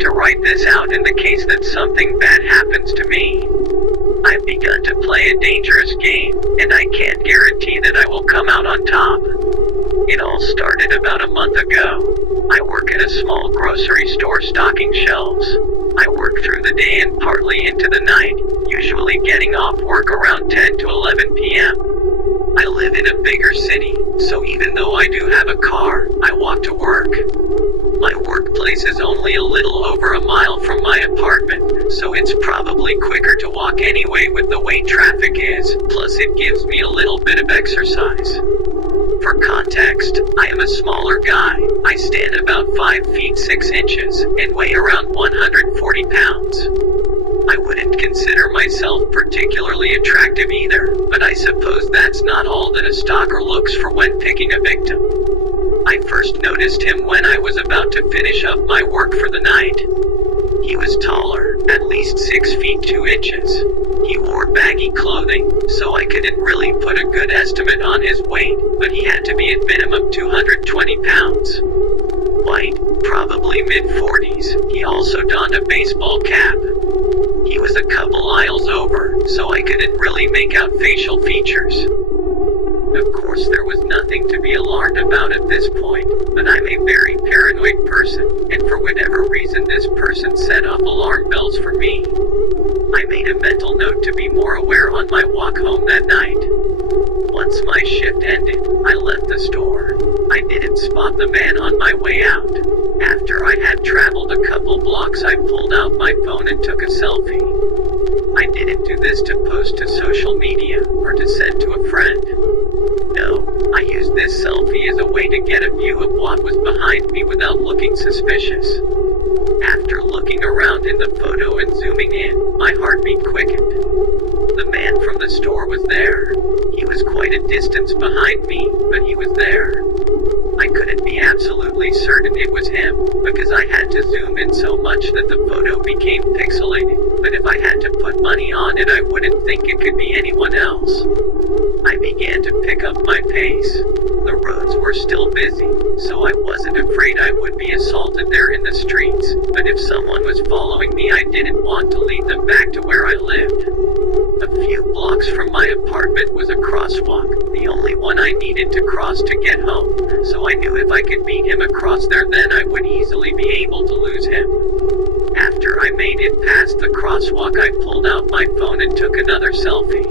to write this out in the case that something bad happens to me. I've begun to play a dangerous game, and I can't guarantee that I will come out on top. It all started about a month ago. I work at a small grocery store stocking shelves. I work through the day and partly into the night, usually getting off work around 10 to 11 p.m. I live in a bigger city, so even though I do have a car, I walk to work. My workplace is only a little over a mile from my apartment, so it's probably quicker to walk anyway with the way traffic is, plus it gives me a little bit of exercise. For context, I am a smaller guy. I stand about 5 feet 6 inches, and weigh around 140 pounds. I wouldn't consider myself particularly attractive either, but I suppose that's not all that a stalker looks for when picking a victim. I first noticed him when I was about to finish up my work for the night. He was taller, at least 6 feet 2 inches. He wore baggy clothing, so I couldn't really put a good estimate on his weight, but he had to be at minimum 220 pounds. White, probably mid-40s, he also donned a baseball cap. He was a couple aisles over, so I couldn't really make out facial features. Of course there was nothing to be alarmed about at this point, but I'm a very paranoid person, and for whatever reason this person set off alarm bells for me. I made a mental note to be more aware on my walk home that night. Once my shift ended, I left the store. I didn't spot the man on my way out. After I had traveled a couple blocks, I pulled out my phone and took a selfie. I didn't do this to post to social media, or to send to a friend. No, I used this selfie as a way to get a view of what was behind me without looking suspicious. After looking around in the photo and zooming in, my heartbeat quickened. The man from the store was there. He was quite a distance behind me, but he was there. I couldn't be absolutely certain it was him, because I had to zoom in so much that the photo became pixelated, but if I had to put money on it I wouldn't think it could be anyone else. I began to pick up my pace. The roads were still busy, so I wasn't afraid I would be assaulted there in the streets, but if someone was following me I didn't want to lead them back to where I lived. A few blocks from my apartment was a crosswalk, the only one I needed to cross to get home, so I knew if I could beat him across there then I would easily be able to lose him. After I made it past the crosswalk I pulled out my phone and took another selfie.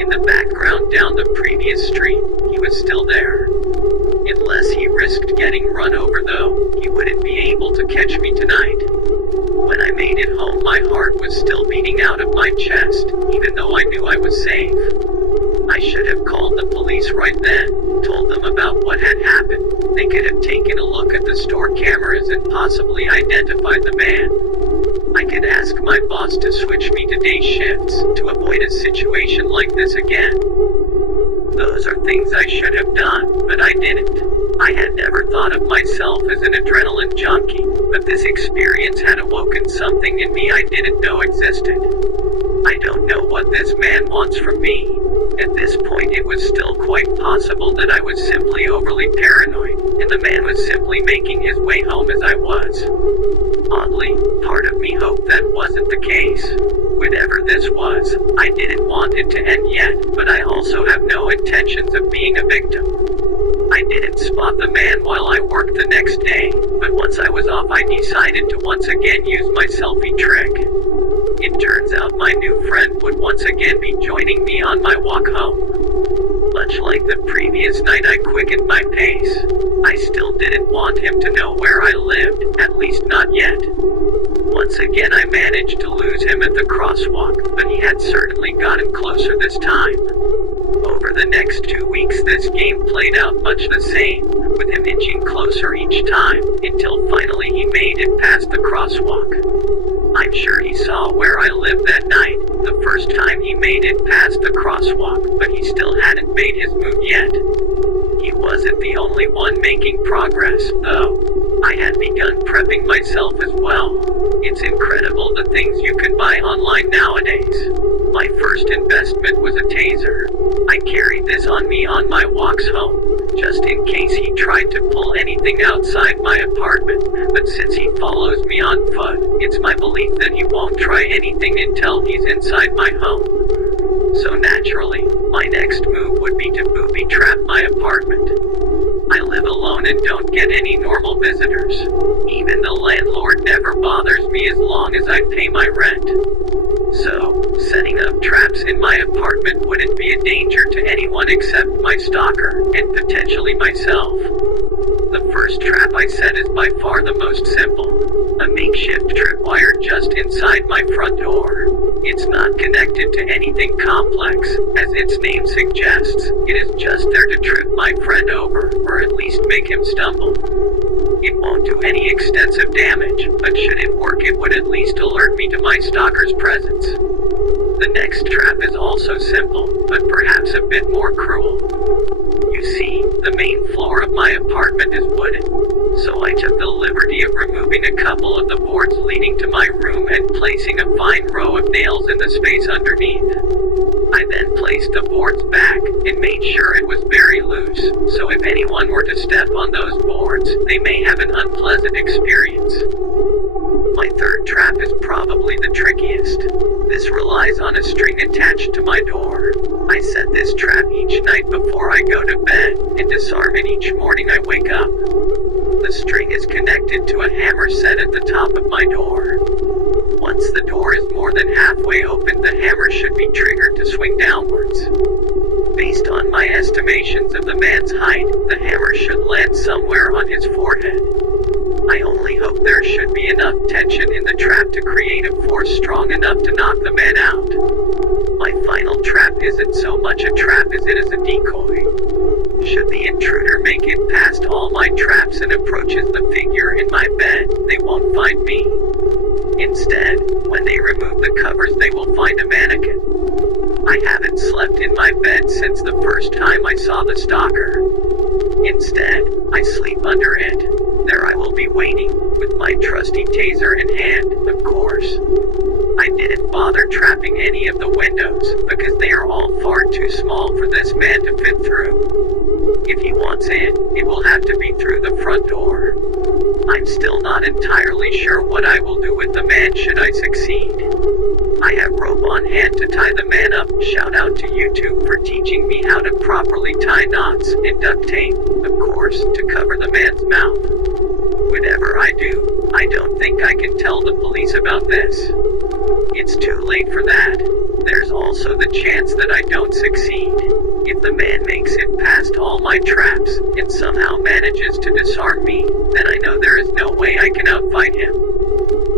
In the background down the previous street, he was still there. Unless he risked getting run over though, he wouldn't be able to catch me tonight. When I made it home my heart was still beating out of my chest, even though I knew I was safe. I should have called the police right then, told them about what had happened. They could have taken a look at the store cameras and possibly identified the man. I could ask my boss to switch me to day shifts, to avoid a situation like this again. Those are things I should have done, but I didn't. I had never thought of myself as an adrenaline junkie, but this experience had awoken something in me I didn't know existed. I don't know what this man wants from me. At this point it was still quite possible that I was simply overly paranoid, and the man was simply making his way home as I was. Oddly, part of me hoped that wasn't the case. Whatever this was, I didn't want it to end yet, but I also have no intentions of being a victim. I didn't spot the man while I worked the next day, but once I was off I decided to once again use my selfie trick. It turns out my new friend would once again be joining me on my walk home. Much like the previous night I quickened my pace. I still didn't want him to know where I lived, at least not yet. Once again I managed to lose him at the crosswalk, but he had certainly gotten closer this time. Over the next 2 weeks this game played out much the same, with him inching closer each time, until finally he made it past the crosswalk. I'm sure he saw where I lived that night, the first time he made it past the crosswalk, but he still hadn't made his move yet. He wasn't the only one making progress, though. I had begun prepping myself as well. It's incredible the things you can buy online nowadays. My first investment was a taser. I carried this on me on my walks home. just in case he tried to pull anything outside my apartment, but since he follows me on foot, it's my belief that he won't try anything until he's inside my home. So naturally, my next move would be to booby trap my apartment. I live alone and don't get any normal visitors. Even the landlord never bothers me as long as I pay my rent. So, setting up traps in my apartment wouldn't be a danger to anyone except my stalker, and potentially myself. The first trap I set is by far the most simple. A makeshift tripwire just inside my front door. It's not connected to anything complex, as its name suggests. It is just there to trip my friend over, or at least make him stumble. It won't do any extensive damage, but should it work it would at least alert me to my stalker's presence. The next trap is also simple, but perhaps a bit more cruel. You see, the main floor of my apartment is wooden, so I took the liberty of removing a couple of the boards leading to my room and placing a fine row of nails in the space underneath. I then placed the boards back, and made sure it was very loose, so if anyone were to step on those boards, they may have an unpleasant experience. My third trap is probably the trickiest. This relies on a string attached to my door. I set this trap each night before I go to bed, and disarm it each morning I wake up. The string is connected to a hammer set at the top of my door. Once the door is more than halfway open, the hammer should be triggered to swing downwards. Based on my estimations of the man's height, the hammer should land somewhere on his forehead. I only hope there should be enough tension in the trap to create a force strong enough to knock the man out. My final trap isn't so much a trap as it is a decoy. Should the intruder make it past all my traps and approaches the figure in my bed, they won't find me. Instead, when they remove the covers they will find a mannequin. I haven't slept in my bed since the first time I saw the stalker. Instead, I sleep under it. There I will be waiting, with my trusty taser in hand, of course. I didn't bother trapping any of the windows, because they are all far too small for this man to fit through. If he wants in, it will have to be through the front door. I'm still not entirely sure what I will do with the man should I succeed. I have rope on hand to tie the man up. Shout out to YouTube for teaching me how to properly tie knots, and duct tape, of course, to cover the man's mouth. Whatever I do, I don't think I can tell the police about this. It's too late for that. There's also the chance that I don't succeed. If the man makes it past all my traps, and somehow manages to disarm me, then I know there is no way I can outfight him.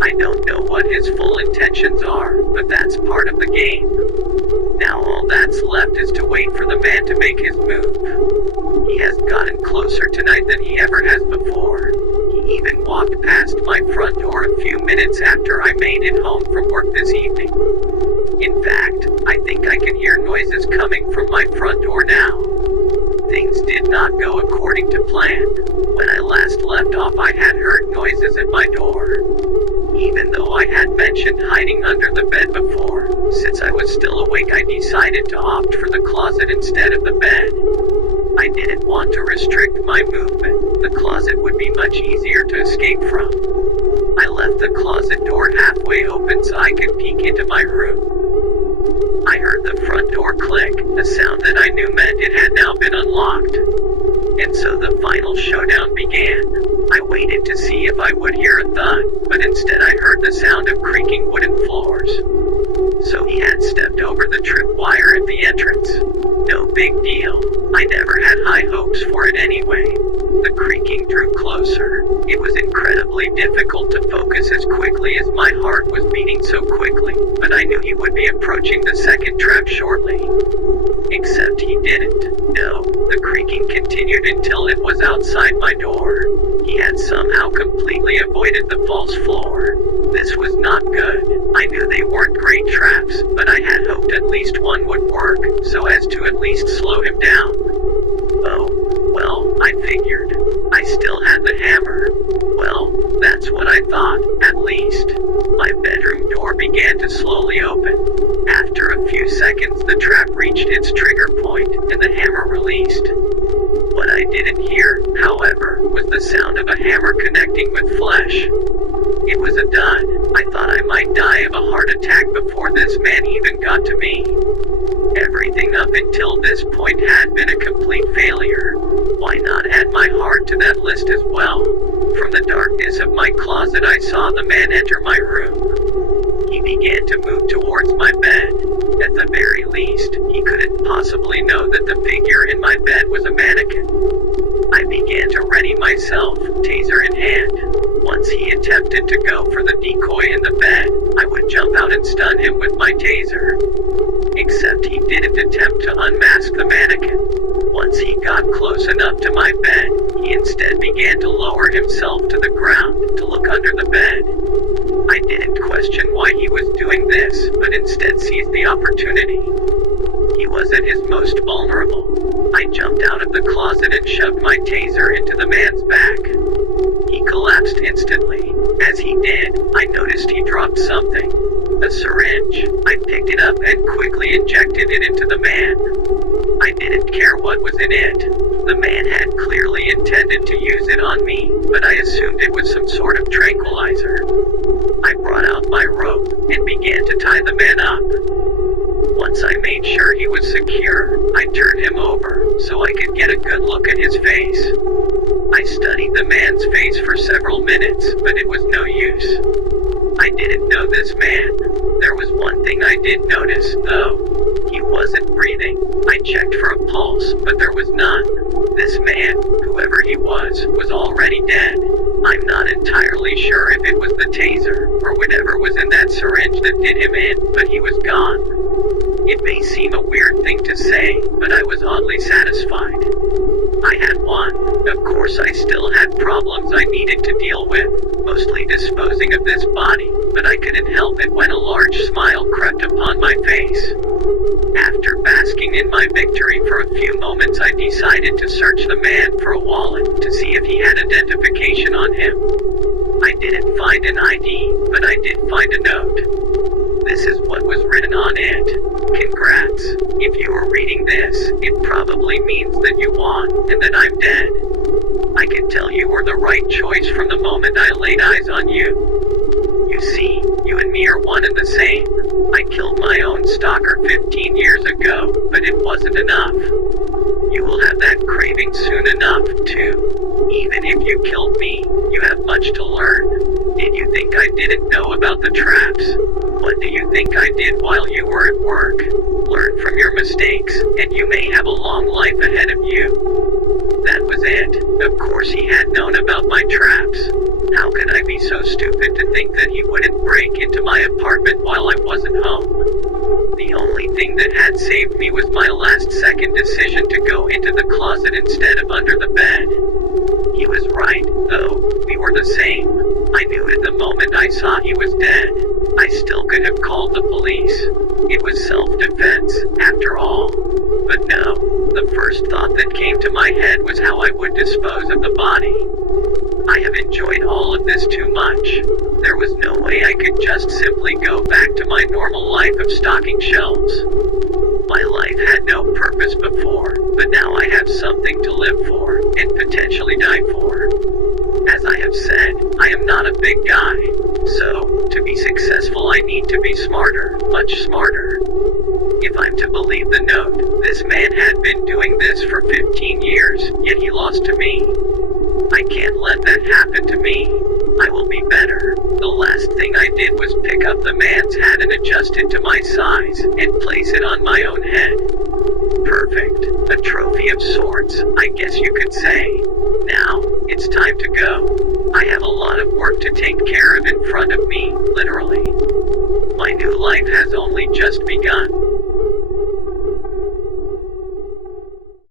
I don't know what his full intentions are, but that's part of the game. Now all that's left is to wait for the man to make his move. He has gotten closer tonight than he ever has before. He even walked past my front door a few minutes after I made it home from work this evening. In fact, I think I can hear noises coming from my front door now. Things did not go according to plan. When I last left off I had heard noises at my door. Even though I had mentioned hiding under the bed before, since I was still awake I decided to opt for the closet instead of the bed. I didn't want to restrict my movement. The closet would be much easier to escape from. I left the closet door halfway open so I could peek into my room. I heard the front door click, a sound that I knew meant it had now been unlocked. And so the final showdown began. I waited to see if I would hear a thud, but instead I heard the sound of creaking wooden floors. So he had stepped over the tripwire at the entrance. No big deal. I never had high hopes for it anyway. The creaking drew closer. It was incredibly difficult to focus as quickly as my heart was beating so quickly, but I knew he would be approaching the second trap shortly. Except he didn't. No, the creaking continued until it was outside my door. He had somehow completely avoided the false floor. This was not good. I knew they weren't great traps, but I had hoped at least one would work, so as to at least slow him down. Oh, well, I figured. I still had the hammer. Well, that's what I thought, at least. My bedroom door began to slowly open. After a few seconds the trap reached its trigger point, and the hammer released. What I I didn't hear, however, was the sound of a hammer connecting with flesh. It was a dud. I thought I might die of a heart attack before this man even got to me. Everything up until this point had been a complete failure. Why not add my heart to that list as well? From the darkness of my closet I saw the man enter my room. He began to move towards my bed. At the very least, he couldn't possibly know that the figure in my bed was a mannequin. I began to ready myself, taser in hand. Once he attempted to go for the decoy in the bed, I would jump out and stun him with my taser. Except he didn't attempt to unmask the mannequin. Once he got close enough to my bed, he instead began to lower himself to the ground to look under the bed. I didn't question why he was doing this, but instead seized the opportunity. He was at his most vulnerable. I jumped out of the closet and shoved my taser into the man's back. He collapsed instantly. As he did, I noticed he dropped something. A syringe. I picked it up and quickly injected it into the man. I didn't care what was in it. The man had clearly intended to use it on me, but I assumed it was some sort of tranquilizer. I brought out my rope and began to tie the man up. Once I made sure he was secure, I turned him over so I could get a good look at his face. I studied the man's face for several minutes, but it was no use. I didn't know this man. There was one thing I did notice, though. He wasn't breathing. I checked for a pulse, but there was none. This man, whoever he was already dead. I'm not entirely sure if it was the taser, or whatever was in that syringe that did him in, but he was gone. It may seem a weird thing to say, but I was oddly satisfied. I had won. Of course I still had problems I needed to deal with, mostly disposing of this body, but I couldn't help it when a large smile crept upon my face. After basking in my victory for a few moments, I decided to search the man for a wallet to see if he had identification on him. I didn't find an ID, but I did find a note. This is what was written on it. Congrats. If you are reading this, it probably means that you won, and that I'm dead. I can tell you were the right choice from the moment I laid eyes on you. You see, you and me are one and the same. I killed my own stalker 15 years ago, but it wasn't enough. You will have that craving soon enough, too. Even if you killed me, you have much to learn. Did you think I didn't know about the traps? What do you think I did while you were at work? Learn from your mistakes, and you may have a long life ahead of you. That was it. Of course he had known about my traps. How could I be so stupid to think that he wouldn't break into my apartment while I wasn't home? The only thing that had saved me was my last-second decision to go into the closet instead of under the bed. He was right, though. We were the same. I knew at the moment I saw he was dead. I still could have called the police. It was self-defense, after all. But no, the first thought that came to my head was how I would dispose of the body. I have enjoyed all of this too much. There was no way I could just simply go back to my normal life of stocking shelves. My life had no purpose before, but now I have something to live for, and potentially die for. As I have said, I am not a big guy. So, to be successful I need to be smarter, much smarter. If I'm to believe the note, this man had been doing this for 15 years, yet he lost to me. I can't let that happen to me. I will be better. The last thing I did was pick up the man's hat and adjust it to my size, and place it on my own head. Perfect. A trophy of sorts, I guess you could say. Now, it's time to go. I have a lot of work to take care of in front of me, literally. My new life has only just begun.